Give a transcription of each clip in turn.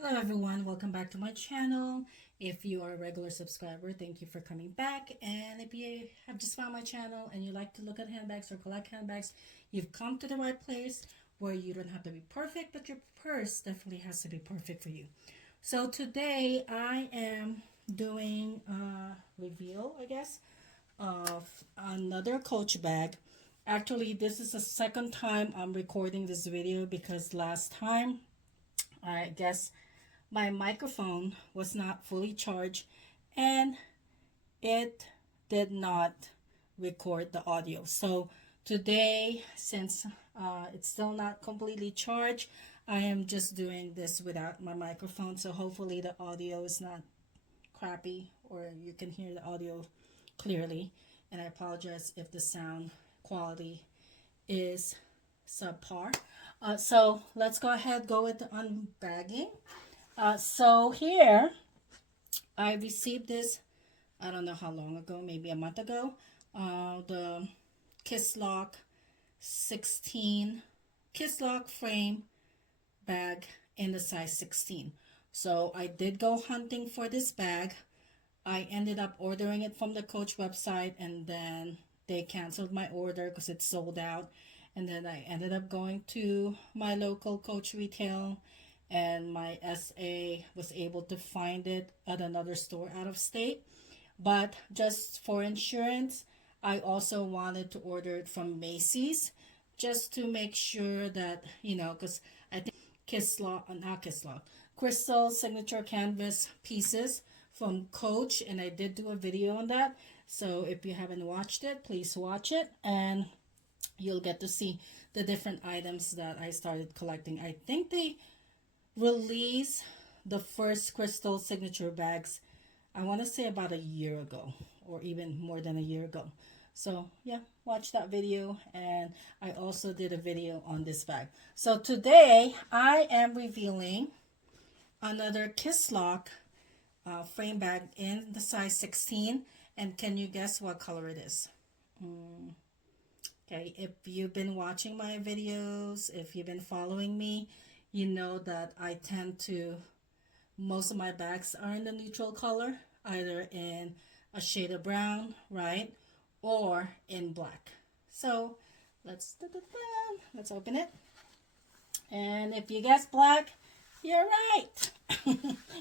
Hello everyone, welcome back to my channel. If you are a regular subscriber, thank you for coming back. And if you have just found my channel and you like to look at handbags or collect handbags, you've come to the right place where you don't have to be perfect, but your purse definitely has to be perfect for you. So today I am doing a reveal, I guess, of another Coach bag. Actually, this is the second time I'm recording this video because last time I guess my microphone was not fully charged and it did not record the audio. So today, since it's still not completely charged, I am just doing this without my microphone. So hopefully the audio is not crappy or you can hear the audio clearly. And I apologize if the sound quality is subpar. So let's go ahead, go with the unbagging. So here I received this, I don't know how long ago, maybe a month ago. The Kisslock 16 Kisslock frame bag in the size 16. So I did go hunting for this bag. I ended up ordering it from the Coach website and then they canceled my order because it's sold out. And then I ended up going to my local Coach retail and my SA was able to find it at another store out of state. But just for insurance, I also wanted to order it from Macy's just to make sure that, because I think not Kisslock, Crystal Signature Canvas pieces from Coach, and I did do a video on that. So if you haven't watched it, please watch it and you'll get to see the different items that I started collecting. I think they released the first Crystal Signature bags, I want to say about a year ago or even more than a year ago. So yeah, watch that video. And I also did a video on this bag. So today I am revealing another Kisslock frame bag in the size 16. And can you guess what color it is? Okay, if you've been watching my videos, if you've been following me, you know that I tend to, most of my bags are in the neutral color, either in a shade of brown, right, or in black. So let's open it. And if you guess black, you're right.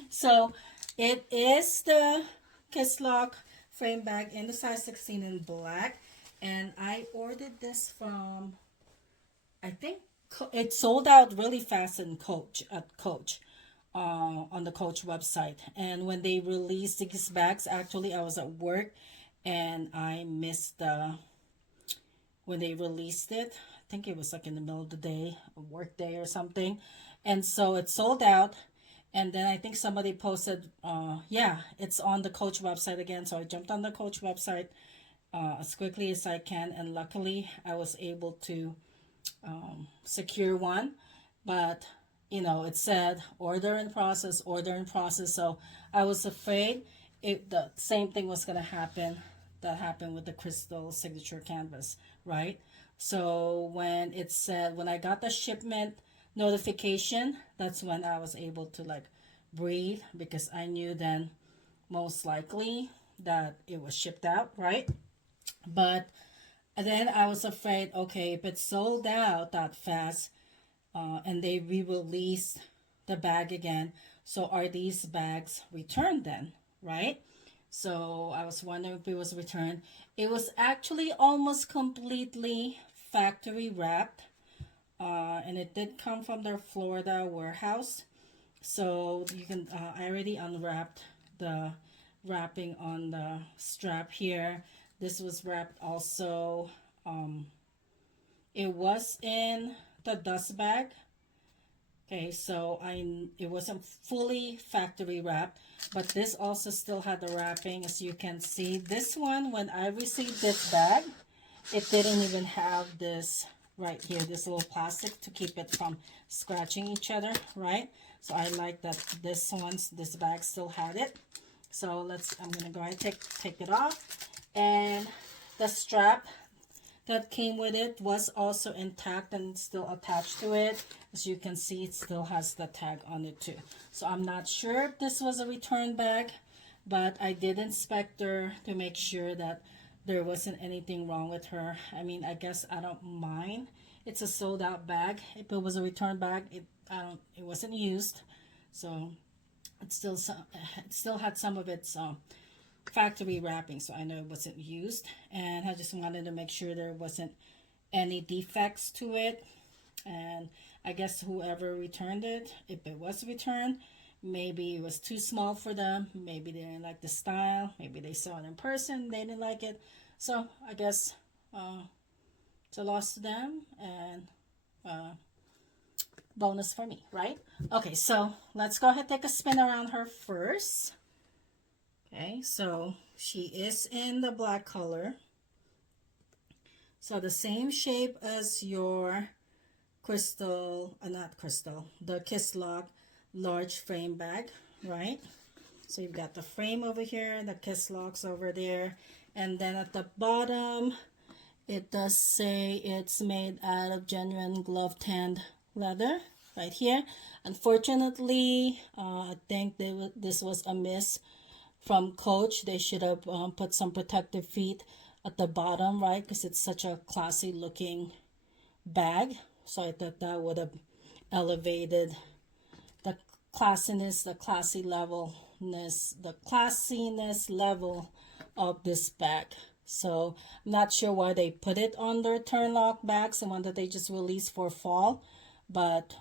So it is the Kisslock frame bag in the size 16 in black. And I ordered this from, I think it sold out really fast in Coach at Coach, on the Coach website. And when they released these bags, actually I was at work and I missed when they released it. I think it was like in the middle of the day, a work day or something. And so it sold out. And then I think somebody posted, yeah, it's on the Coach website again. So I jumped on the Coach website as quickly as I can. And luckily I was able to secure one. But, it said order in process, order in process. So I was afraid the same thing was going to happen that happened with the Crystal Signature Canvas, right? So when it said, when I got the shipment notification, that's when I was able to like breathe because I knew then most likely that it was shipped out, right? But then I was afraid, okay, if it's sold out that fast and they re-release the bag again, so are these bags returned then, right? So I was wondering if it was returned. It was actually almost completely factory wrapped, and it did come from their Florida warehouse. So you can, I already unwrapped the wrapping on the strap here. This was wrapped also. It was in the dust bag. Okay, so it wasn't fully factory wrapped, but this also still had the wrapping. As you can see, this one, when I received this bag, it didn't even have this right here, this little plastic to keep it from scratching each other, right? So I like that this bag still had it. So I'm gonna go ahead and take it off. And the strap, that came with it was also intact and still attached to it. As you can see, it still has the tag on it too. So I'm not sure if this was a return bag, but I did inspect her to make sure that there wasn't anything wrong with her. I mean, I guess I don't mind. It's a sold out bag. If it was a return bag, it wasn't used, so it still had some of its factory wrapping, so I know it wasn't used. And I just wanted to make sure there wasn't any defects to it. And I guess whoever returned it, if it was returned, maybe it was too small for them, maybe they didn't like the style, maybe they saw it in person, they didn't like it. So I guess it's a loss to them, and bonus for me, right? Okay, so let's go ahead and take a spin around her first. Okay, so she is in the black color. So the same shape as your the Kisslock large frame bag, right? So you've got the frame over here, the Kisslocks over there, and then at the bottom, it does say it's made out of genuine glove tanned leather right here. Unfortunately, I think this was a miss from Coach. They should have put some protective feet at the bottom, right? Because it's such a classy looking bag. So I thought that would have elevated the classiness, the classiness level of this bag. So I'm not sure why they put it on their turn lock bags, the one that they just released for fall. But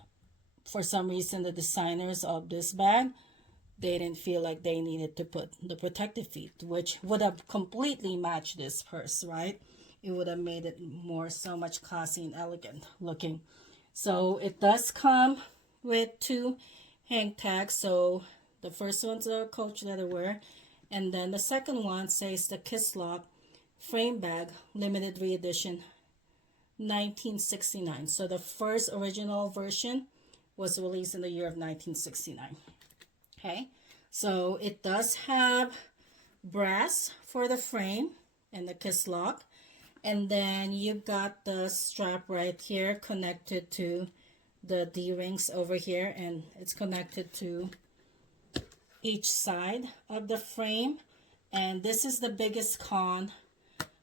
for some reason, the designers of this bag, they didn't feel like they needed to put the protective feet, which would have completely matched this purse, right? It would have made it so much classy and elegant looking. So it does come with 2 hang tags. So the first one's a Coach leatherware, and then the second one says the Kisslock frame bag, limited reedition, 1969. So the first original version was released in the year of 1969. Okay, so it does have brass for the frame and the Kisslock, and then you've got the strap right here connected to the D-rings over here, and it's connected to each side of the frame. And this is the biggest con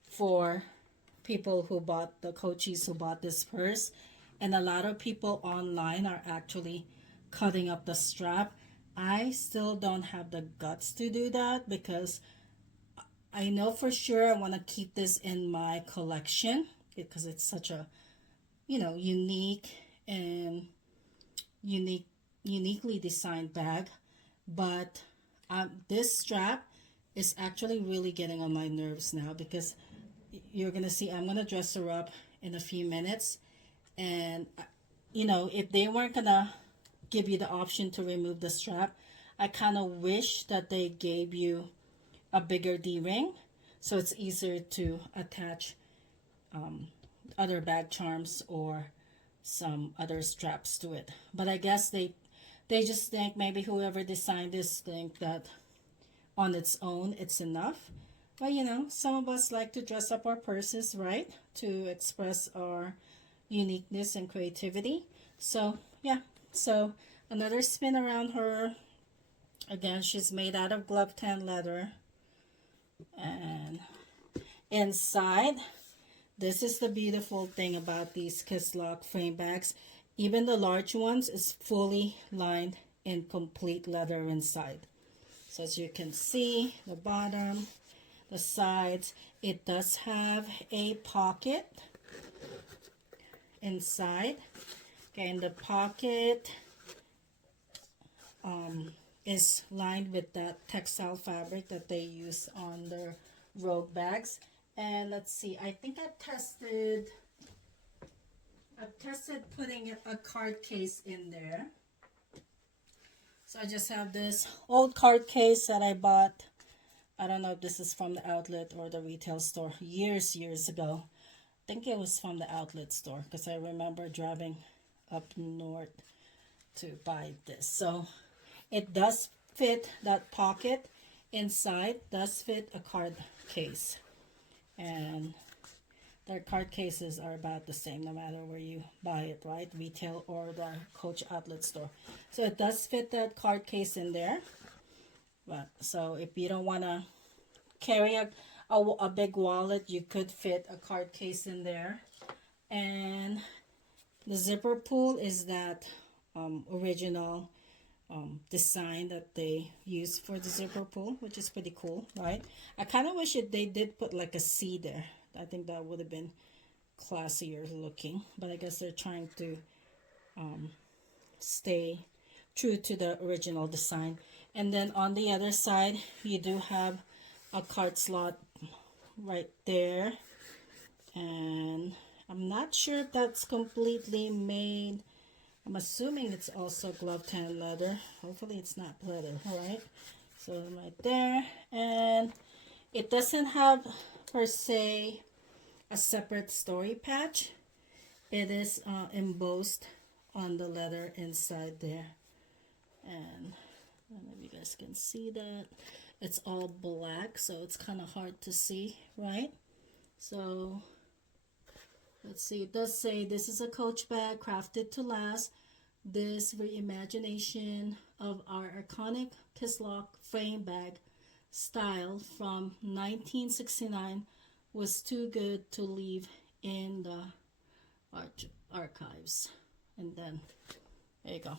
for people who bought the Coaches who bought this purse, and a lot of people online are actually cutting up the strap. I still don't have the guts to do that, because I know for sure I want to keep this in my collection because it's such a, unique and uniquely designed bag. But this strap is actually really getting on my nerves now, because you're going to see I'm going to dress her up in a few minutes. And, if they weren't going to give you the option to remove the strap, I kind of wish that they gave you a bigger D-ring so it's easier to attach other bag charms or some other straps to it. But I guess they just think, maybe whoever designed this think that on its own it's enough. But some of us like to dress up our purses, right, to express our uniqueness and creativity. So yeah, so another spin around her. Again, she's made out of glove tan leather, and inside, this is the beautiful thing about these Kisslock frame bags. Even the large ones is fully lined in complete leather inside. So as you can see, the bottom, the sides, it does have a pocket inside. Okay, and the pocket is lined with that textile fabric that they use on their Rogue bags. And let's see, I think I've tested putting a card case in there. So I just have this old card case that I bought. I don't know if this is from the outlet or the retail store years ago. I think it was from the outlet store, because I remember driving up north to buy this. So it does fit, that pocket inside does fit a card case. And their card cases are about the same no matter where you buy it, right? Retail or the Coach outlet store. So it does fit that card case in there. But so if you don't want to carry a big wallet, you could fit a card case in there. And the zipper pull is that original design that they use for the zipper pull, which is pretty cool, right? I kind of wish they did put like a C there. I think that would have been classier looking, but I guess they're trying to stay true to the original design. And then on the other side, you do have a card slot right there, and I'm not sure if that's completely made. I'm assuming it's also glove tan leather. Hopefully it's not leather, all right? So right there, and it doesn't have per se a separate story patch. It is embossed on the leather inside there, and I don't know if you guys can see that. It's all black, so it's kind of hard to see, right? So let's see, it does say this is a Coach bag crafted to last. This reimagination of our iconic Kisslock frame bag style from 1969 was too good to leave in the archives. And then there you go.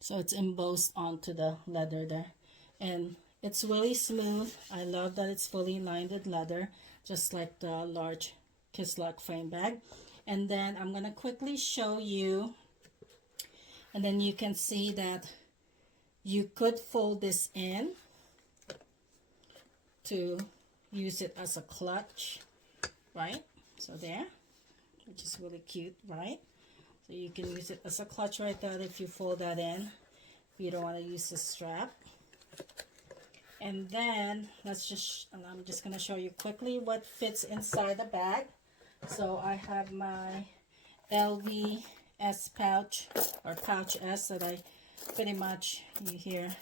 So it's embossed onto the leather there, and it's really smooth. I love that it's fully lined with leather, just like the large Kisslock frame bag. And then I'm gonna quickly show you, and then you can see that you could fold this in to use it as a clutch, right? So there, which is really cute, right? So you can use it as a clutch right there if you fold that in, if you don't want to use the strap. And then I'm just going to show you quickly what fits inside the bag. So I have my LV S pouch, or pouch S, that I pretty much, you hear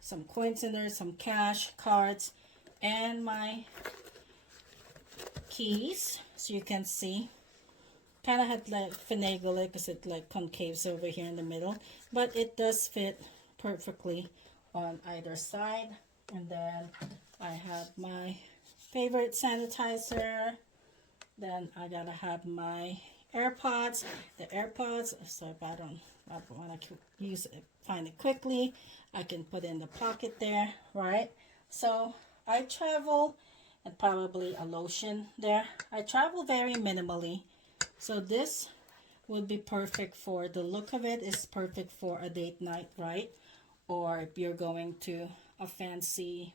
some coins in there, some cash, cards, and my keys. So you can see, kind of had like finagle it because it like concaves over here in the middle, but it does fit perfectly on either side. And then I have my favorite sanitizer. Then I gotta have my AirPods. The AirPods, so if I want to find it quickly, I can put in the pocket there, right? So I travel, and probably a lotion there. I travel very minimally, so this would be perfect for, the look of it is perfect for a date night, right? Or if you're going to a fancy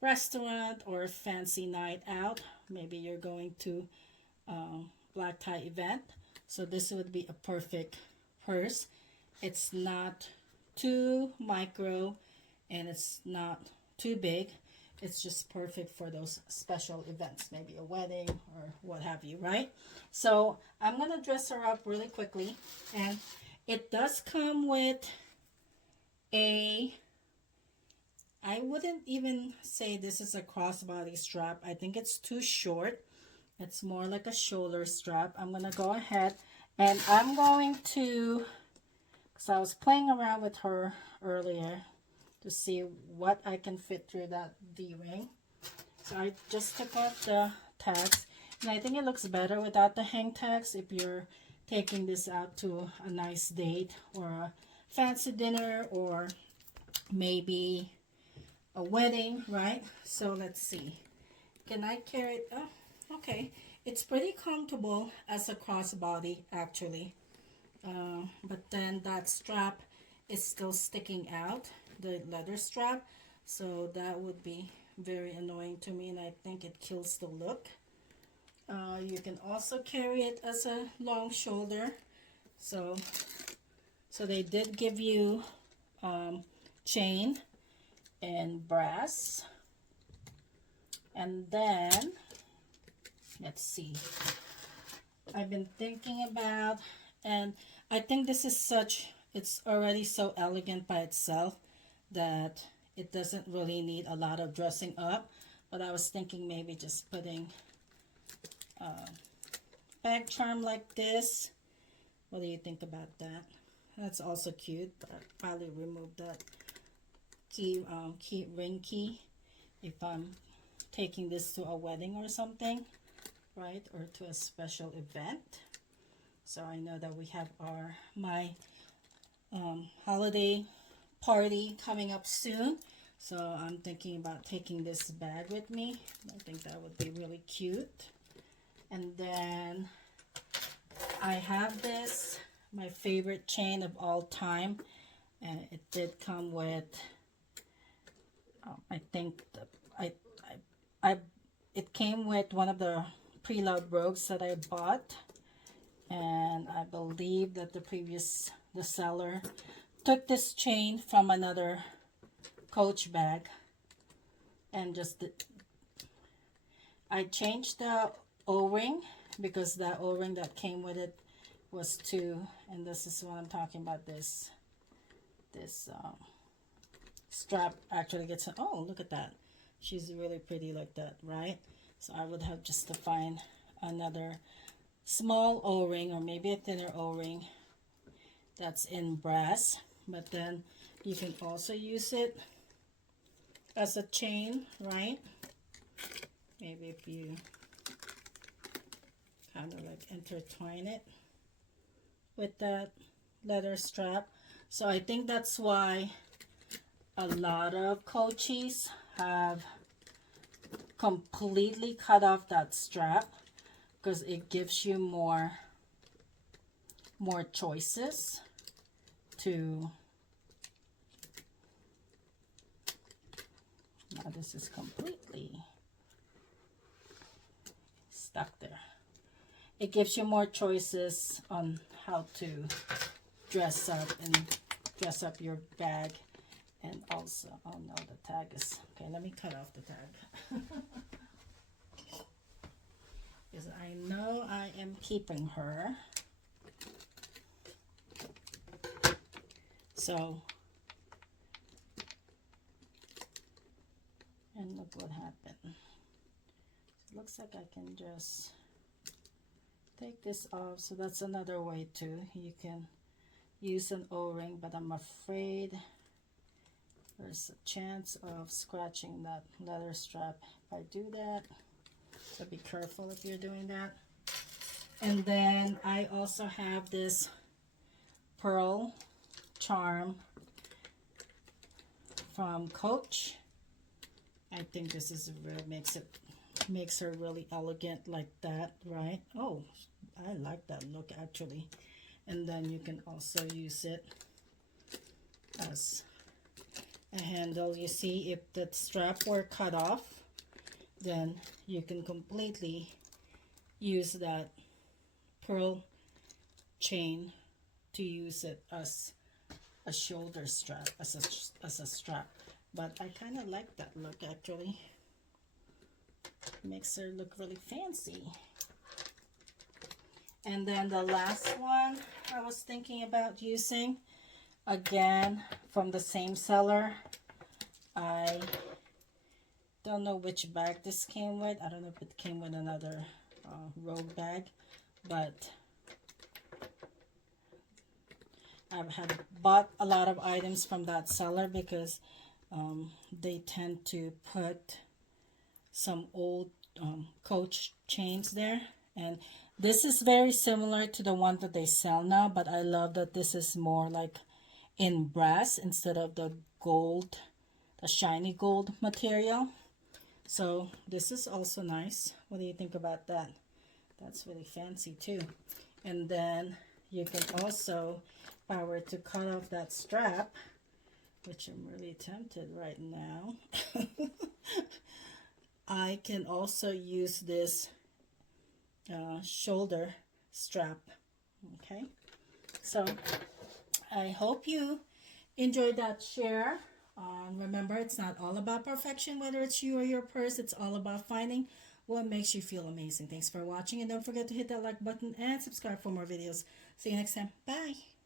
restaurant or a fancy night out, maybe you're going to black tie event. So this would be a perfect purse. It's not too micro and it's not too big. It's just perfect for those special events, maybe a wedding or what have you, right? So I'm gonna dress her up really quickly, and it does come with I wouldn't even say this is a crossbody strap. I think it's too short. It's more like a shoulder strap. I'm gonna go ahead and I'm going to, because I was playing around with her earlier to see what I can fit through that V-ring. So I just took off the tags, and I think it looks better without the hang tags if you're taking this out to a nice date or a fancy dinner or maybe a wedding, right? So let's see. Can I carry it? Oh, okay. It's pretty comfortable as a crossbody, actually. But then that strap is still sticking out, the leather strap. So that would be very annoying to me, and I think it kills the look. You can also carry it as a long shoulder. So they did give you chain and brass. And then, let's see. I've been thinking about, and I think this is it's already so elegant by itself that it doesn't really need a lot of dressing up. But I was thinking maybe just putting bag charm like this. What do you think about that? That's also cute, but I'll probably remove that ring key if I'm taking this to a wedding or something, right? Or to a special event. So I know that we have my holiday party coming up soon. So I'm thinking about taking this bag with me. I think that would be really cute. And then I have this, my favorite chain of all time. And it did come with, I think, it came with one of the preloved brogues that I bought. And I believe that the seller took this chain from another Coach bag. And I changed the O-ring because the O-ring that came with it was too, and this is what I'm talking about, this strap actually gets, oh, look at that. She's really pretty like that, right? So I would have just to find another small O-ring or maybe a thinner O-ring that's in brass, but then you can also use it as a chain, right? Maybe if you kind of like intertwine it with that leather strap. So I think that's why a lot of Coaches have completely cut off that strap, because it gives you more choices to, now this is completely stuck there. It gives you more choices on how to dress up your bag. And also, oh no, the tag is, okay, let me cut off the tag. Because I know I am keeping her. So, and look what happened. It looks like I can just take this off. So that's another way too. You can use an O-ring, but I'm afraid there's a chance of scratching that leather strap if I do that. So be careful if you're doing that. And then I also have this pearl charm from Coach. I think this is really makes her really elegant like that, right? Oh, I like that look actually. And then you can also use it as a handle. You see, if the strap were cut off, then you can completely use that pearl chain to use it as a shoulder strap, as a strap. But I kind of like that look actually. Makes her look really fancy. And then the last one I was thinking about using, again from the same seller. I don't know which bag this came with. I don't know if it came with another rogue bag, but I've bought a lot of items from that seller because they tend to put some old Coach chains there. And this is very similar to the one that they sell now, but I love that this is more like in brass instead of the gold, the shiny gold material. So this is also nice. What do you think about that? That's really fancy too. And then you can also, if I were to cut off that strap, which I'm really tempted right now, I can also use this shoulder strap. Okay, so I hope you enjoyed that share. Remember, it's not all about perfection, whether it's you or your purse. It's all about finding what makes you feel amazing. Thanks for watching, and don't forget to hit that like button and subscribe for more videos. See you next time. Bye.